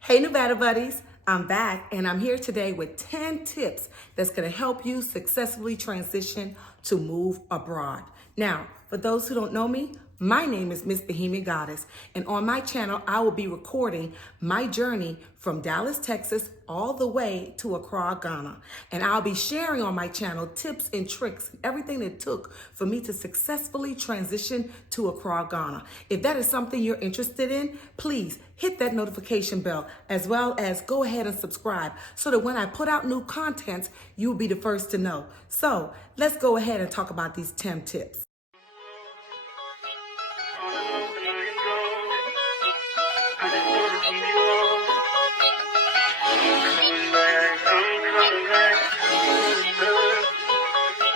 Hey Nevada buddies, I'm back and I'm here today with 10 tips that's going to help you successfully transition to move abroad. Now, for those who don't know me, my name is Miss Bohemian Goddess, and on my channel, I will be recording my journey from Dallas, Texas, all the way to Accra, Ghana. And I'll be sharing on my channel tips and tricks, everything it took for me to successfully transition to Accra, Ghana. If that is something you're interested in, please hit that notification bell, as well as go ahead and subscribe so that when I put out new content, you'll be the first to know. So let's go ahead and talk about these 10 tips.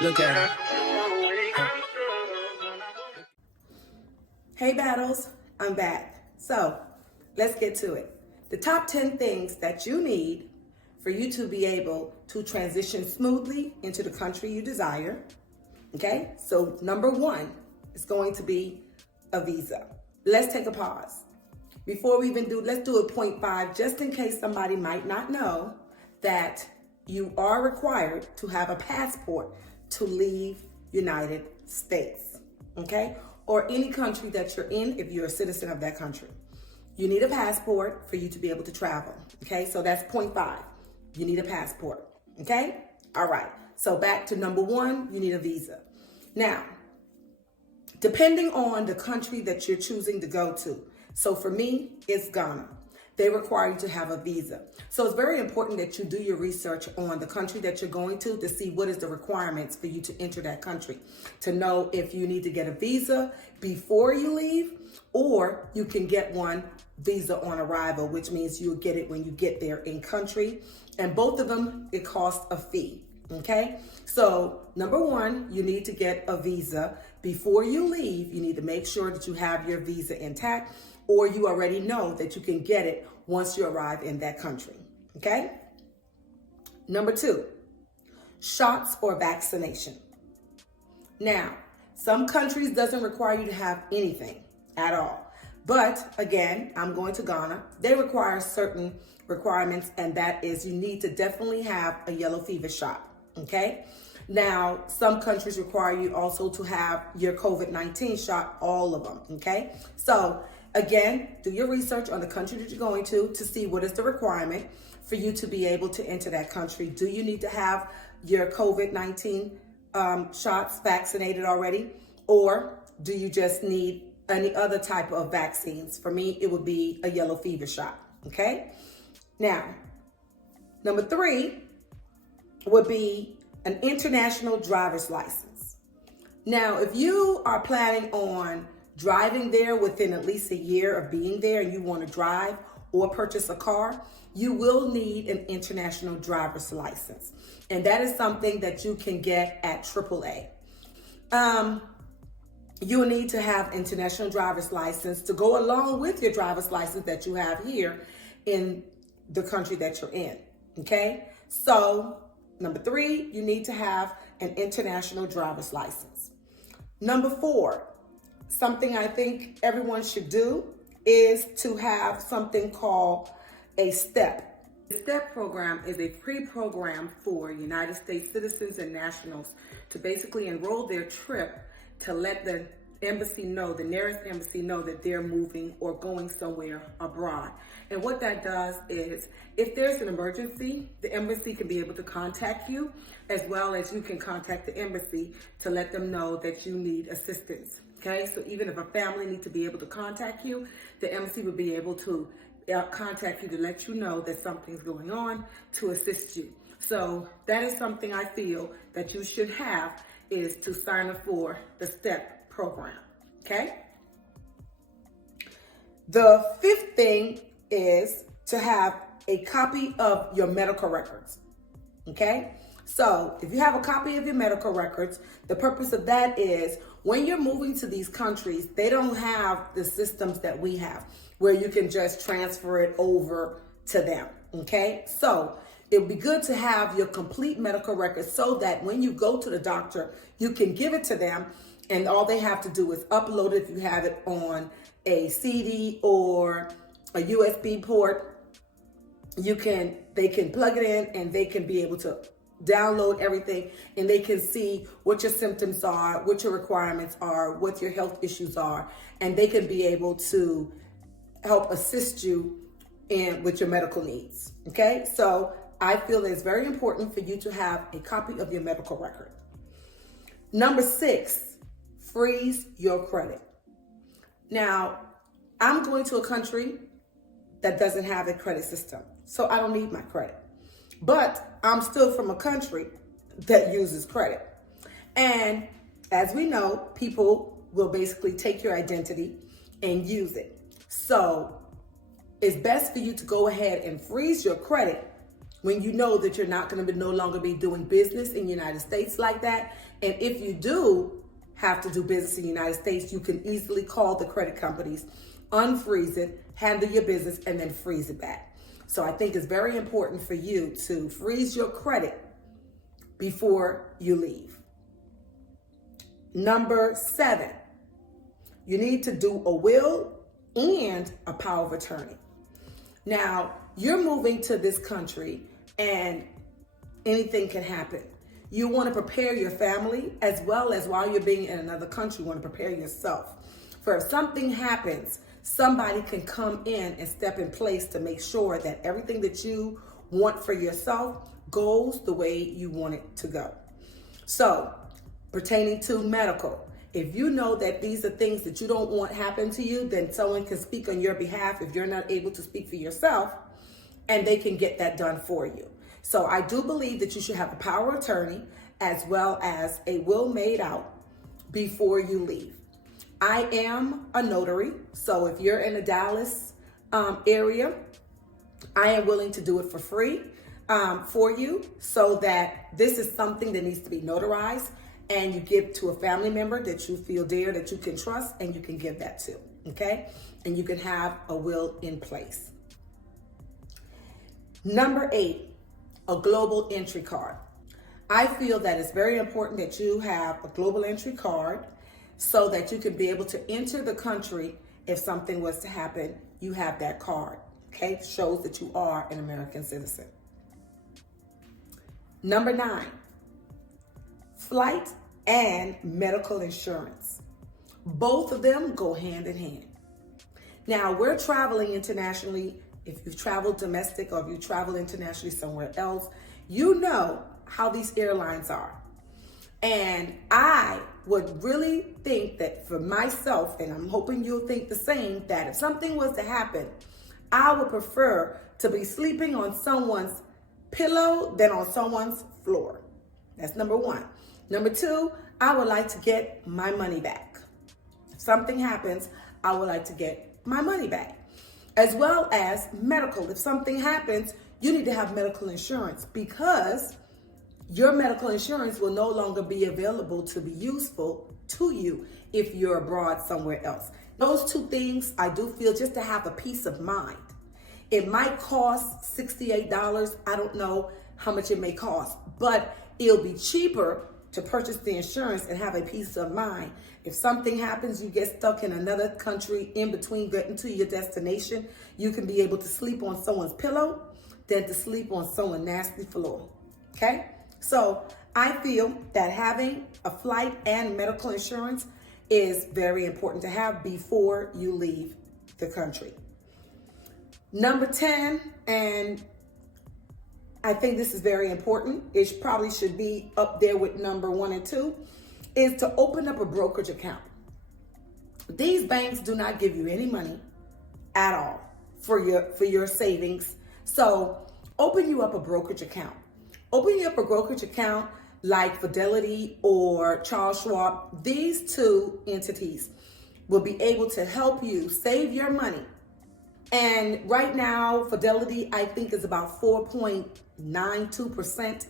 Look at her. Hey Battles, I'm back. So let's get to it. The top 10 things that you need for you to be able to transition smoothly into the country you desire. Okay, so number one is going to be a visa. Let's take a pause. Before we even let's do a 0.5, just in case somebody might not know that you are required to have a passport to leave United States, okay? Or any country that you're in if you're a citizen of that country. You need a passport for you to be able to travel, okay? So that's 0.5. You need a passport, okay? All right, so back to number one, you need a visa. Now, depending on the country that you're choosing to go to, so for me, it's Ghana. They require you to have a visa. So it's very important that you do your research on the country that you're going to see what is the requirements for you to enter that country, to know if you need to get a visa before you leave, or you can get one visa on arrival, which means you'll get it when you get there in country. And both of them, it costs a fee, okay? So number one, you need to get a visa. Before you leave, you need to make sure that you have your visa intact, or you already know that you can get it once you arrive in that country, okay? Number two, shots or vaccination. Now, some countries doesn't require you to have anything at all. But again, I'm going to Ghana. They require certain requirements, and that is you need to definitely have a yellow fever shot, okay? Now, some countries require you also to have your COVID-19 shot, all of them, okay? So again, do your research on the country that you're going to see what is the requirement for you to be able to enter that country. Do you need to have your COVID-19 shots vaccinated already? Or do you just need any other type of vaccines? For me, it would be a yellow fever shot, okay? Now, number three would be an international driver's license. Now, if you are planning on driving there within at least a year of being there and you want to drive or purchase a car, you will need an international driver's license. And that is something that you can get at AAA. You will need to have international driver's license to go along with your driver's license that you have here in the country that you're in, okay? So number three, you need to have an international driver's license. Number four, something I think everyone should do is to have something called a STEP. The STEP program is a pre-program for United States citizens and nationals to basically enroll their trip to let the embassy know, the nearest embassy know that they're moving or going somewhere abroad. And what that does is, if there's an emergency, the embassy can be able to contact you, as well as you can contact the embassy to let them know that you need assistance. Okay, so even if a family needs to be able to contact you, the embassy would be able to contact you to let you know that something's going on to assist you. So that is something I feel that you should have, is to sign up for the STEP program, okay? The fifth thing is to have a copy of your medical records, okay? So if you have a copy of your medical records, the purpose of that is when you're moving to these countries, they don't have the systems that we have where you can just transfer it over to them, okay? So it would be good to have your complete medical records so that when you go to the doctor, you can give it to them and all they have to do is upload it if you have it on a CD or a USB port, they can plug it in and they can be able to download everything, and they can see what your symptoms are, what your requirements are, what your health issues are, and they can be able to help assist you with your medical needs. Okay, so I feel that it's very important for you to have a copy of your medical record. Number 6, freeze your credit. Now, I'm going to a country that doesn't have a credit system, so I don't need my credit. But I'm still from a country that uses credit. And as we know, people will basically take your identity and use it. So it's best for you to go ahead and freeze your credit when you know that you're not going to no longer be doing business in the United States like that. And if you do have to do business in the United States, you can easily call the credit companies, unfreeze it, handle your business, and then freeze it back. So I think it's very important for you to freeze your credit before you leave. Number 7, you need to do a will and a power of attorney. Now, you're moving to this country and anything can happen. You want to prepare your family, as well as while you're being in another country, you want to prepare yourself. For if something happens, somebody can come in and step in place to make sure that everything that you want for yourself goes the way you want it to go. So, pertaining to medical, if you know that these are things that you don't want happen to you, then someone can speak on your behalf if you're not able to speak for yourself, and they can get that done for you. So I do believe that you should have a power of attorney as well as a will made out before you leave. I am a notary, so if you're in the Dallas area, I am willing to do it for free for you, so that this is something that needs to be notarized and you give to a family member that you feel dear, that you can trust, and you can give that to, okay? And you can have a will in place. Number 8, a global entry card. I feel that it's very important that you have a global entry card so that you can be able to enter the country. If something was to happen, you have that card, okay? It shows that you are an American citizen. Number 9, flight and medical insurance. Both of them go hand in hand. Now, we're traveling internationally. If you've traveled domestic or if you travel internationally somewhere else, you know how these airlines are. And I would really think that for myself, and I'm hoping you'll think the same, that if something was to happen, I would prefer to be sleeping on someone's pillow than on someone's floor. That's number 1. Number 2, I would like to get my money back. If something happens, I would like to get my money back. As well as medical. If something happens, you need to have medical insurance, because your medical insurance will no longer be available to be useful to you if you're abroad somewhere else. Those 2 things, I do feel, just to have a peace of mind. It might cost $68. I don't know how much it may cost, but it'll be cheaper to purchase the insurance and have a peace of mind. If something happens, you get stuck in another country in between getting to your destination, you can be able to sleep on someone's pillow than to sleep on someone's nasty floor. Okay? So I feel that having a flight and medical insurance is very important to have before you leave the country. Number 10, and I think this is very important, it probably should be up there with number 1 and 2, is to open up a brokerage account. These banks do not give you any money at all for your savings. So open you up a brokerage account. Open you up a brokerage account like Fidelity or Charles Schwab. These 2 entities will be able to help you save your money. And right now, Fidelity, I think, is about 4.92%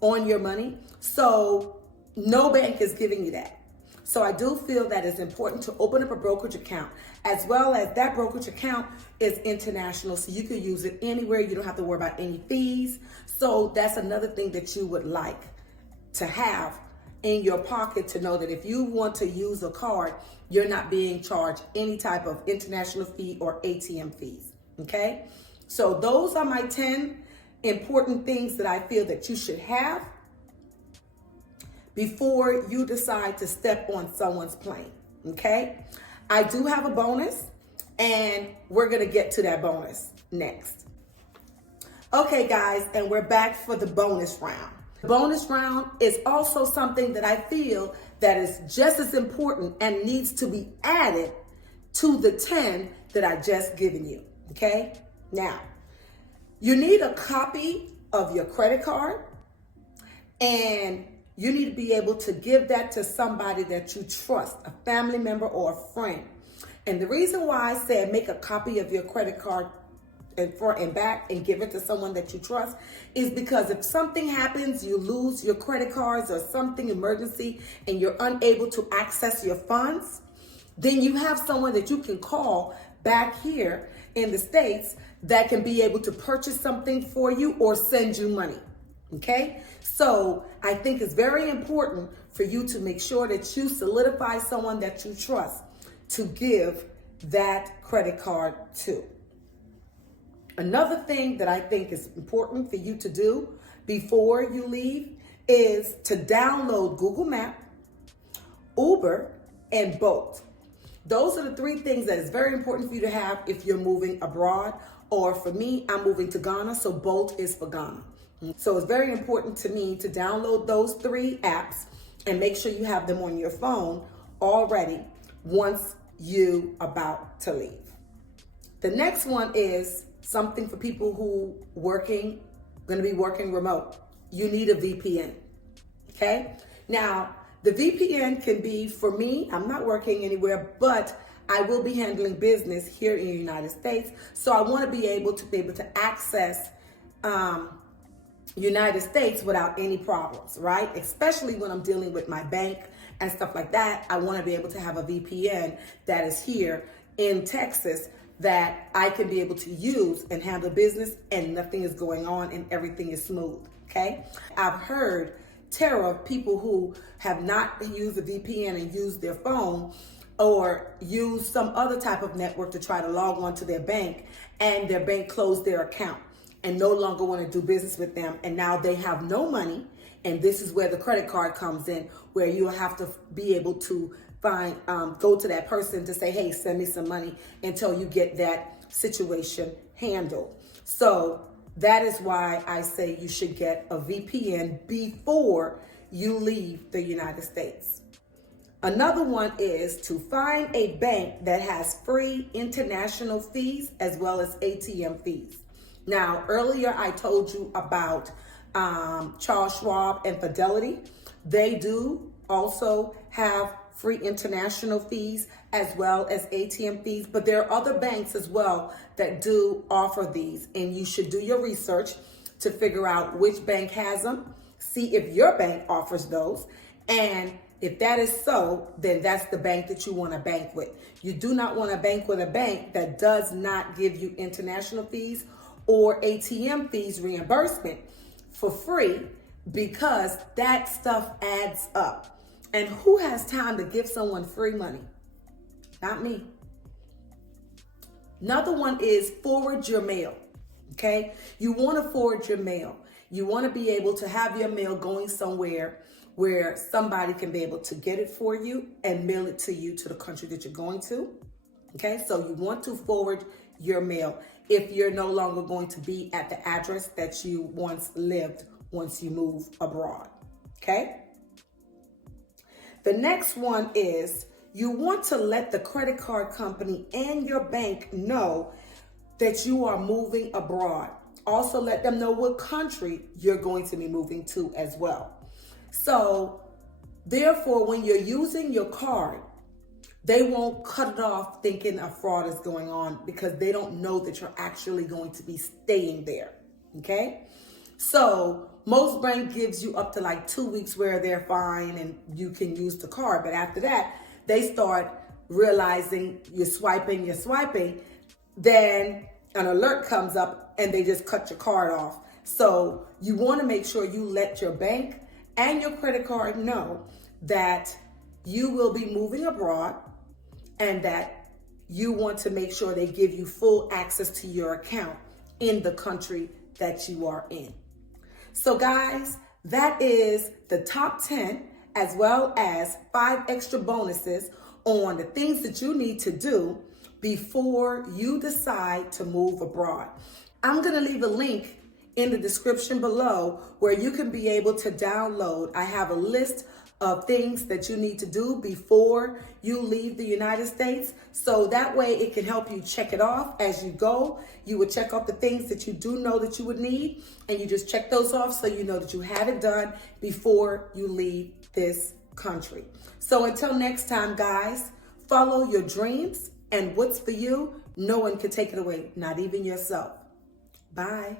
on your money. So no bank is giving you that. So I do feel that it's important to open up a brokerage account, as well as that brokerage account is international, so you can use it anywhere. You don't have to worry about any fees. So that's another thing that you would like to have in your pocket, to know that if you want to use a card, you're not being charged any type of international fee or ATM fees, okay? So those are my 10 important things that I feel that you should have before you decide to step on someone's plane, okay? I do have a bonus, and we're gonna get to that bonus next. Okay, guys, and we're back for the bonus round. The bonus round is also something that I feel that is just as important and needs to be added to the 10 that I just given you, okay? Now, you need a copy of your credit card, and you need to be able to give that to somebody that you trust, a family member or a friend. And the reason why I said make a copy of your credit card and front and back and give it to someone that you trust is because if something happens, you lose your credit cards or something emergency and you're unable to access your funds, then you have someone that you can call back here in the States that can be able to purchase something for you or send you money. Okay, so I think it's very important for you to make sure that you solidify someone that you trust to give that credit card to. Another thing that I think is important for you to do before you leave is to download Google Maps, Uber, and Bolt. Those are the 3 things that is very important for you to have if you're moving abroad. Or for me, I'm moving to Ghana, so Bolt is for Ghana. So it's very important to me to download those 3 apps and make sure you have them on your phone already once you about to leave. The next one is something for people who going to be working remote. You need a VPN, okay? Now, the VPN can be, for me, I'm not working anywhere, but I will be handling business here in the United States. So I want to be able to access United States without any problems, right? Especially when I'm dealing with my bank and stuff like that. I want to be able to have a VPN that is here in Texas that I can be able to use and handle business and nothing is going on and everything is smooth, okay? I've heard terror of people who have not used a VPN and used their phone or use some other type of network to try to log on to their bank, and their bank closed their account and no longer want to do business with them, and now they have no money. And this is where the credit card comes in, where you have to be able to go to that person to say, hey, send me some money until you get that situation handled. So that is why I say you should get a VPN before you leave the United States. Another one is to find a bank that has free international fees as well as ATM fees. Now, earlier I told you about Charles Schwab and Fidelity. They do also have free international fees as well as ATM fees, but there are other banks as well that do offer these, and you should do your research to figure out which bank has them, see if your bank offers those, and if that is so, then that's the bank that you want to bank with. You do not want to bank with a bank that does not give you international fees or ATM fees reimbursement for free, because that stuff adds up. And who has time to give someone free money? Not me. Another one is forward your mail, okay? You want to forward your mail. You want to be able to have your mail going somewhere where somebody can be able to get it for you and mail it to you to the country that you're going to, okay? So you want to forward your mail if you're no longer going to be at the address that you once lived once you move abroad, okay? The next one is you want to let the credit card company and your bank know that you are moving abroad. Also let them know what country you're going to be moving to as well. So therefore, when you're using your card, they won't cut it off thinking a fraud is going on because they don't know that you're actually going to be staying there, okay? So most bank gives you up to like 2 weeks where they're fine and you can use the card. But after that, they start realizing you're swiping, then an alert comes up and they just cut your card off. So you want to make sure you let your bank and your credit card know that you will be moving abroad and that you want to make sure they give you full access to your account in the country that you are in. So guys, that is the top 10 as well as 5 extra bonuses on the things that you need to do before you decide to move abroad. I'm going to leave a link in the description below where you can be able to download. I have a list of things that you need to do before you leave the United States. So that way it can help you check it off as you go. You would check off the things that you do know that you would need, and you just check those off so you know that you have it done before you leave this country. So until next time, guys, follow your dreams, and what's for you, no one can take it away, not even yourself. Bye.